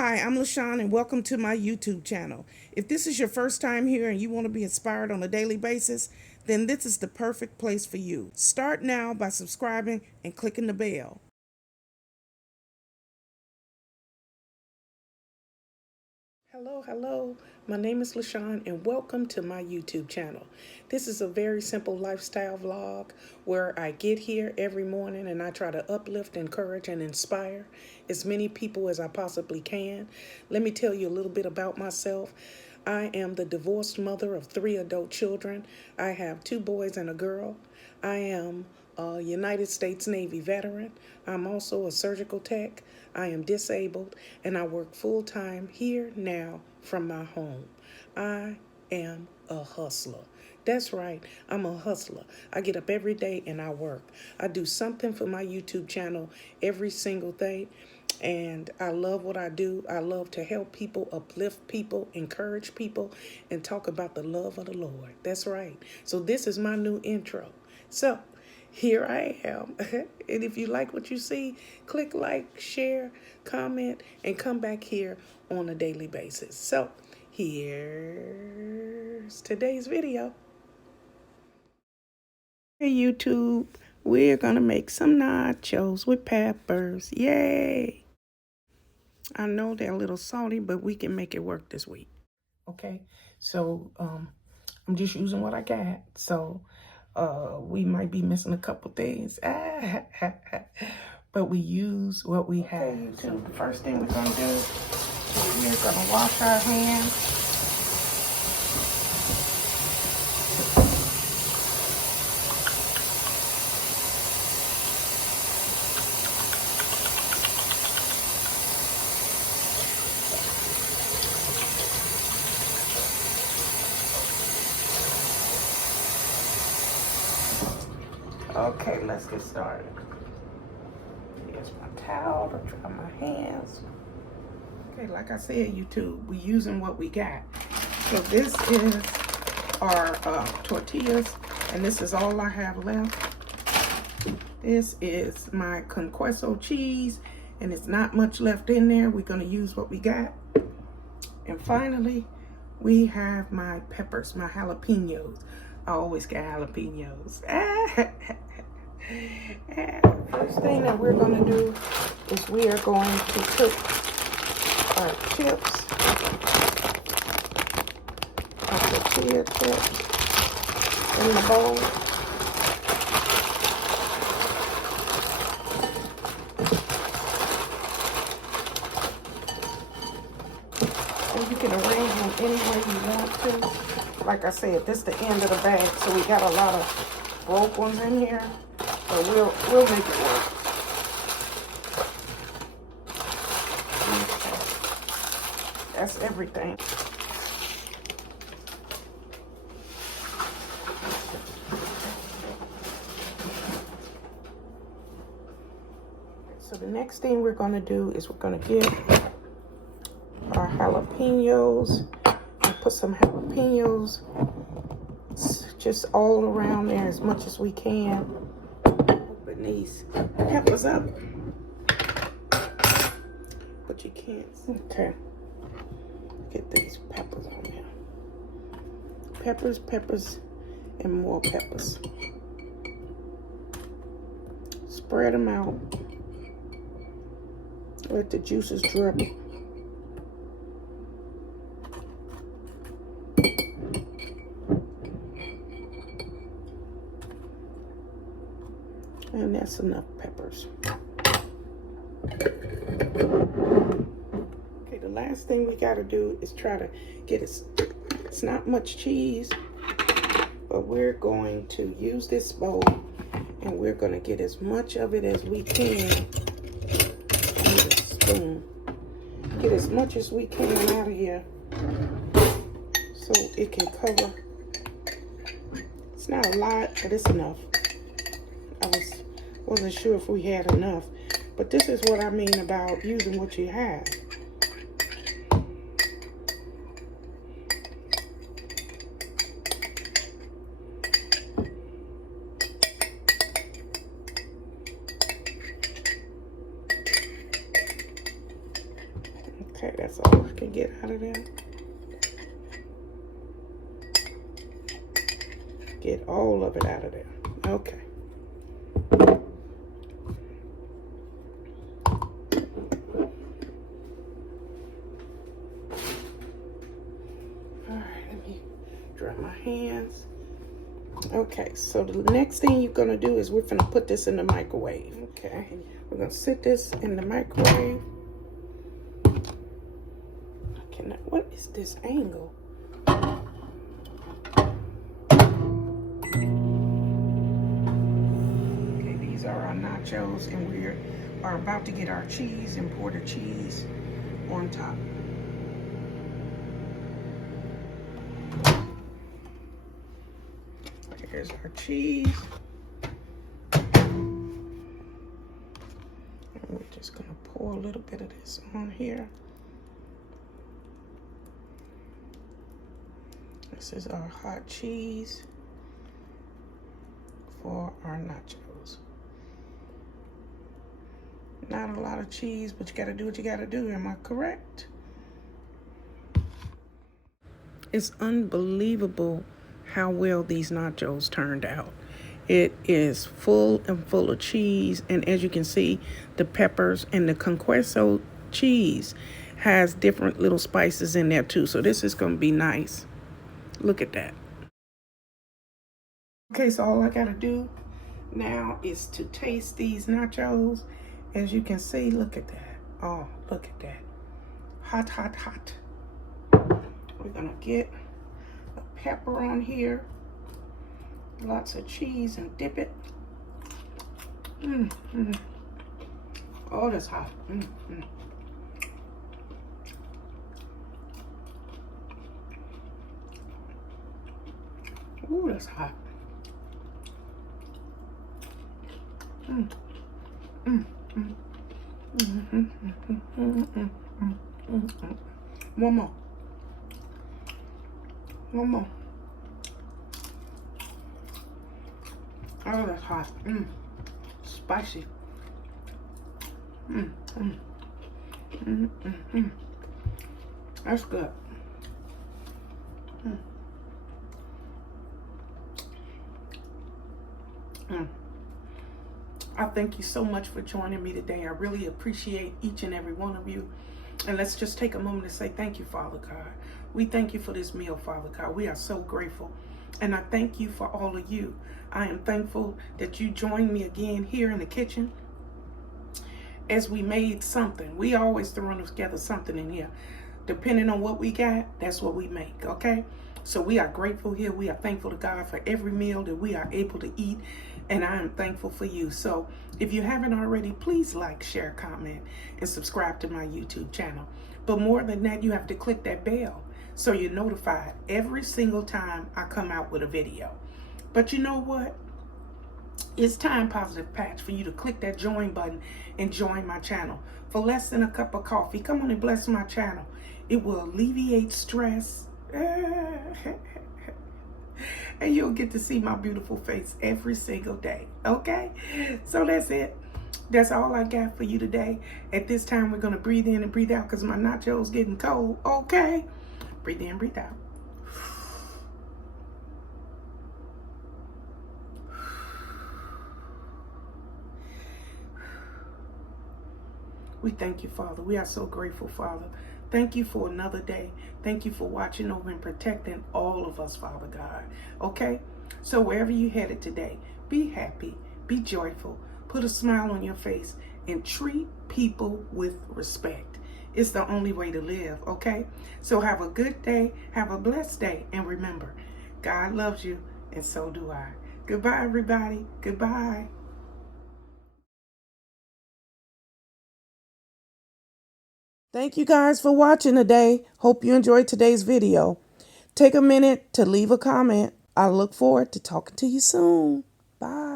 Hi, I'm LaShawn and welcome to my YouTube channel. If this is your first time here and you want to be inspired on a daily basis, then this is the perfect place for you. Start now by subscribing and clicking the bell. Hello. My name is LaShawn and welcome to my YouTube channel. This is a very simple lifestyle vlog where I get here every morning and I try to uplift, encourage, and inspire as many people as I possibly can. Let me tell you a little bit about myself. I am the divorced mother of 3 adult children. I have 2 boys and a girl. I am a United States Navy veteran. I'm also a surgical tech. I am disabled and I work full-time here now from my home. I am a hustler. That's right, I'm a hustler. I get up every day and I work. I do something for my YouTube channel every single day. And I love what I do. I love to help people, uplift people, encourage people, and talk about the love of the Lord. That's right. So this is my new intro. So here I am. And if you like what you see, click like, share, comment, and come back here on a daily basis. So here's today's video. Hey YouTube, we're gonna make some nachos with peppers. Yay! I know they're a little salty, but we can make it work this week. Okay, so I'm just using what I got. So we might be missing a couple things, but we use what we have. Okay, YouTube, the first thing we're gonna do is we're gonna wash our hands. Okay, let's get started. Here's my towel to dry my hands. Okay, like I said, YouTube, we're using what we got. So this is our tortillas, and this is all I have left. This is my con queso cheese, and it's not much left in there. We're gonna use what we got. And finally, we have my peppers, my jalapenos. I always get jalapenos. First thing that we're going to do is we are going to cook our chips, our tortilla chips in the bowl. And you can arrange them any way you want to. Like I said, this is the end of the bag, so we got a lot of broke ones in here. But we'll make it work. Okay. That's everything. So the next thing we're going to do is we're going to get our jalapenos and put some jalapenos just all around there as much as we can. These peppers up, but you can't. Okay, get these peppers on there. Peppers, and more peppers. Spread them out. Let the juices drip. And that's enough peppers. Okay, the last thing we gotta do is try to get it's not much cheese, but we're going to use this bowl and we're gonna get as much of it as we can. Use a spoon. Get as much as we can out of here so it can cover. It's not a lot, but it's enough. Wasn't sure if we had enough, but this is what I mean about using what you have. Okay. Okay, that's all I can get out of there. Get all of it out of there. Okay. Alright, let me dry my hands. Okay, so the next thing you're gonna do is we're gonna put this in the microwave. Okay, we're gonna sit this in the microwave. What is this angle? Okay, these are our nachos, and we are about to get our cheese, imported cheese, on top. Here's our cheese. And we're just gonna pour a little bit of this on here. This is our hot cheese for our nachos. Not a lot of cheese, but you gotta do what you gotta do. Am I correct? It's unbelievable how well these nachos turned out. It is full and full of cheese, and as you can see, the peppers and the conqueso cheese has different little spices in there too. So this is gonna be nice. Look at that. Okay, so all I gotta do now is to taste these nachos. As you can see, look at that. Oh, look at that. Hot, hot, hot. We're gonna get a pepper on here. Lots of cheese and dip it. Oh, that's hot. Ooh, that's hot. One more. One more. Oh, that's hot. Spicy. That's good. I thank you so much for joining me today. I really appreciate each and every one of you. And let's just take a moment to say thank you, Father God. We thank you for this meal, Father God. We are so grateful. And I thank you for all of you. I am thankful that you joined me again here in the kitchen as we made something. We always throw together something in here. Depending on what we got, that's what we make, okay? So we are grateful here. We are thankful to God for every meal that we are able to eat. And I am thankful for you. So if you haven't already, please like, share, comment, and subscribe to my YouTube channel. But more than that, you have to click that bell so you're notified every single time I come out with a video. But you know what? It's time, Positive Patch, for you to click that join button and join my channel. For less than a cup of coffee, come on and bless my channel. It will alleviate stress. And you'll get to see my beautiful face every single day, okay? So that's it. That's all I got for you today. At this time, we're going to breathe in and breathe out because my nachos getting cold, okay? Breathe in, breathe out. We thank you, Father. We are so grateful, Father. Thank you for another day. Thank you for watching over and protecting all of us, Father God. Okay? So wherever you're headed today, be happy, be joyful, put a smile on your face, and treat people with respect. It's the only way to live, okay? So have a good day, have a blessed day, and remember, God loves you, and so do I. Goodbye, everybody. Goodbye. Thank you guys for watching today. Hope you enjoyed today's video. Take a minute to leave a comment. I look forward to talking to you soon. Bye.